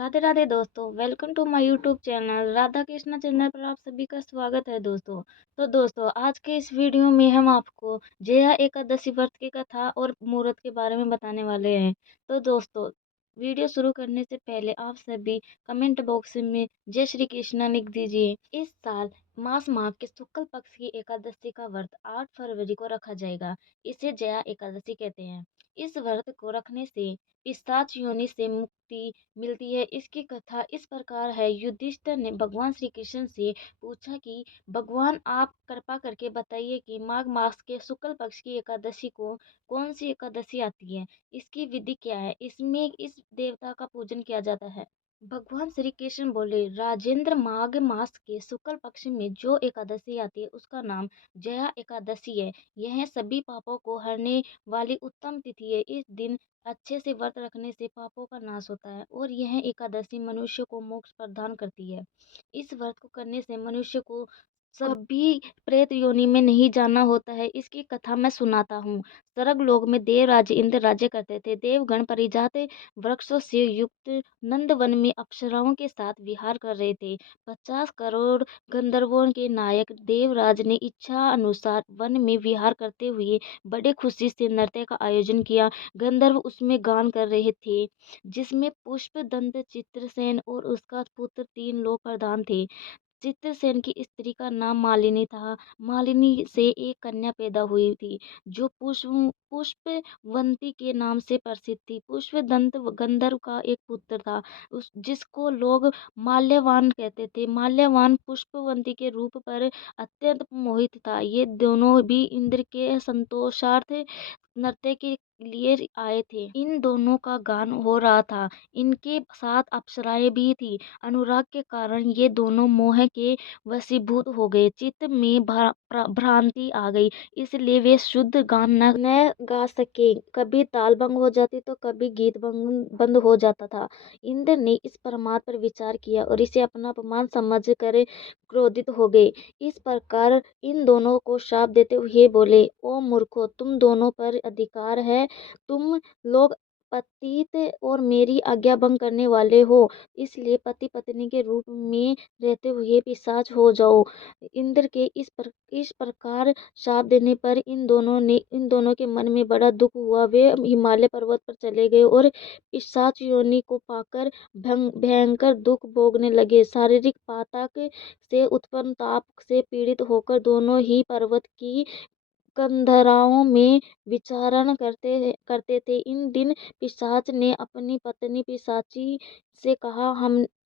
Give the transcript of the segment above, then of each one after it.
राधे राधे दोस्तों, welcome to my YouTube channel Radha Krishna channel पर आप सभी का स्वागत है दोस्तों। तो दोस्तों, आज के इस वीडियो में हम आपको जया एकादशी व्रत की कथा और मुहूर्त के बारे में बताने वाले हैं। तो दोस्तों, वीडियो शुरू करने से पहले आप सभी कमेंट बॉक्स में जय श्री कृष्णा लिख दीजिए। इस साल मास माह के शुक्ल पक्ष की एकादशी का व्रत 8 फरवरी को रखा जाएगा। इसे जया एकादशी कहते हैं। इस व्रत को रखने से पिशाच योनि से मुक्ति मिलती है। इसकी कथा इस प्रकार है। युधिष्ठिर ने भगवान श्री कृष्ण से पूछा कि भगवान, आप कृपा करके बताइए कि माघ मास के शुक्ल पक्ष की एकादशी को कौन सी एकादशी आती है, इसकी विधि क्या है, इसमें इस देवता का पूजन किया जाता है। भगवान श्री कृष्ण बोले, राजेंद्र, माघ मास के शुक्ल पक्ष में जो एकादशी आती है उसका नाम जया एकादशी है। यह सभी पापों को हरने वाली उत्तम तिथि है। इस दिन अच्छे से व्रत रखने से पापों का नाश होता है और यह एकादशी मनुष्य को मोक्ष प्रदान करती है। इस व्रत को करने से मनुष्य को कभी प्रेत योनि में नहीं जाना होता है। इसकी कथा मैं सुनाता हूँ। स्वर्ग लोक में देवराज इंद्र राज्य करते थे। देवगण परिजात वृक्षों से युक्त नंदवन में अप्सराओं के साथ विहार कर रहे थे। 50 करोड़ गंधर्वों के नायक देवराज ने इच्छा अनुसार वन में विहार करते हुए बड़े खुशी से नृत्य का आयोजन किया। गंधर्व उसमें गान कर रहे थे, जिसमें पुष्प दंत चित्रसेन और उसका पुत्र 3 लोग प्रधान थे। चित्रसेन की स्त्री का नाम मालिनी था। मालिनी से एक कन्या पैदा हुई थी जो पुष्पवंती के नाम से प्रसिद्ध थी। पुष्पदंत गंधर्व का एक पुत्र था उस जिसको लोग माल्यवान कहते थे। माल्यवान पुष्पवंती के रूप पर अत्यंत मोहित था। ये दोनों भी इंद्र के संतोषार्थ नृत्य के लिए आए थे। इन दोनों का गान हो रहा था। इनके साथ अप्सराएं भी थी। अनुराग के कारण ये दोनों मोह के वशीभूत हो गए। चित्त में भ्रांति आ गई, इसलिए वे शुद्ध गान न गा सके। कभी ताल भंग हो जाती तो कभी गीत बंद हो जाता था। इंद्र ने इस प्रमाद पर विचार किया और इसे अपना अपमान समझ कर क्रोधित हो गए। इस प्रकार इन दोनों को श्राप देते हुए बोले, ओ मूर्खों, तुम दोनों पर अधिकार है। तुम लोग पतित और मेरी आज्ञा भंग करने वाले हो, इसलिए पति पत्नी के रूप में रहते हुए पिशाच हो जाओ। इंद्र के इस प्रकार शाप देने पर इन दोनों के मन में बड़ा दुख हुआ। वे हिमालय पर्वत पर चले गए और पिशाच योनि को पाकर भयंकर दुख भोगने लगे। शारीरिक पातक से उत्पन्न ताप से पीड़ित होकर दोनों ही पर्वत की कंदराओं में विचरण करते थे। इन दिन पिशाच ने अपनी पत्नी पिशाची से कहा,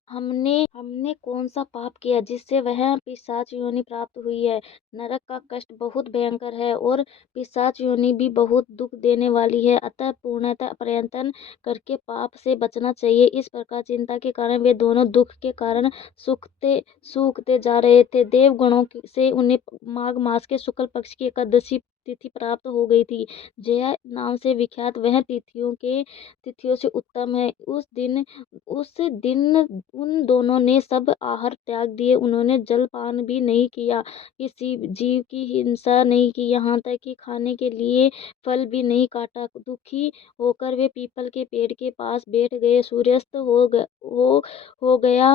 हमने कौन सा पाप किया जिससे वह पिशाच योनि प्राप्त हुई है। नरक का कष्ट बहुत भयंकर है और पिशाच योनि भी बहुत दुख देने वाली है, अतः पूर्णतः प्रयत्न करके पाप से बचना चाहिए। इस प्रकार चिंता के कारण वे दोनों दुख के कारण सूखते जा रहे थे। देवगणों से उन्हें माघ मास के शुक्ल पक्ष की एकादशी तिथि प्राप्त हो गई थी। जया नाम से विख्यात वह तिथियों से उत्तम है। उस दिन उन दोनों ने सब आहार त्याग दिए। उन्होंने जलपान भी नहीं किया, किसी जीव की हिंसा नहीं की, यहाँ तक कि खाने के लिए फल भी नहीं काटा। दुखी होकर वे पीपल के पेड़ के पास बैठ गए। सूर्यास्त हो गया।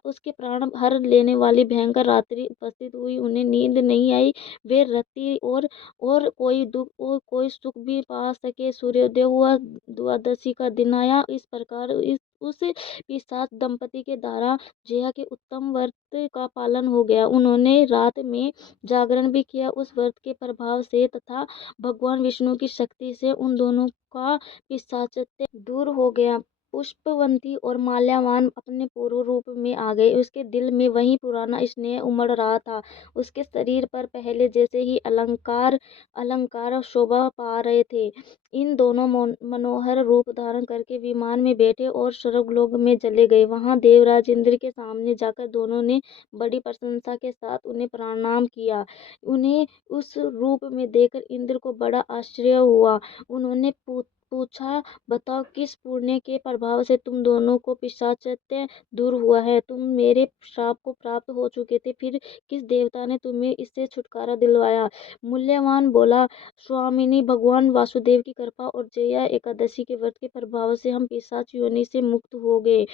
उसके प्राण हर लेने वाली भयंकर रात्रि उपस्थित हुई। उन्हें नींद नहीं आई। वे रति और कोई दुख और कोई सुख भी पा सके। सूर्योदय हुआ, द्वादशी का दिन आया। इस प्रकार उस पिशाच दंपति के द्वारा जया के उत्तम व्रत का पालन हो गया। उन्होंने रात में जागरण भी किया। उस व्रत के प्रभाव से तथा भगवान विष्णु की शक्ति से उन दोनों का पिशाचत्व दूर हो गया। पुष्पवंती और माल्यावान अपने पूर्व रूप में आ गए। उसके दिल में वही पुराना स्नेह उमड़ रहा था। उसके शरीर पर पहले जैसे ही अलंकार शोभा पा रहे थे। इन दोनों मनोहर रूप धारण करके विमान में बैठे और स्वर्गलोक में चले गए। वहां देवराज इंद्र के सामने जाकर दोनों ने बड़ी प्रशंसा के साथ उन्हें प्रणाम किया। उन्हें उस रूप में देखकर इंद्र को बड़ा आश्चर्य हुआ। उन्होंने पूछा, बताओ किस पुण्य के प्रभाव से तुम दोनों को पिशाचत्य दूर हुआ है? तुम मेरे श्राप को प्राप्त हो चुके थे, फिर किस देवता ने तुम्हें इससे छुटकारा दिलवाया? मूल्यवान बोला, स्वामिनी, भगवान वासुदेव की कृपा और जया एकादशी के व्रत के प्रभाव से हम पिशाच योनि से मुक्त हो गए।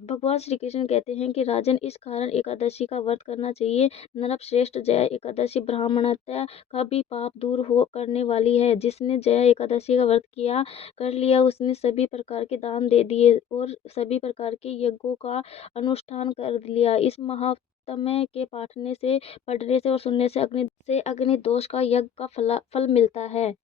भगवान श्री कृष्ण कहते हैं कि राजन, इस कारण एकादशी का व्रत करना चाहिए। नरपश्रेष्ठ, जया एकादशी ब्राह्मणत्या का भी पाप दूर हो करने वाली है। जिसने जया एकादशी का व्रत किया कर लिया, उसने सभी प्रकार के दान दे दिए और सभी प्रकार के यज्ञों का अनुष्ठान कर लिया। इस महात्म्य के पाठने से, पढ़ने से और सुनने से अग्नि दोष का यज्ञ का फल मिलता है।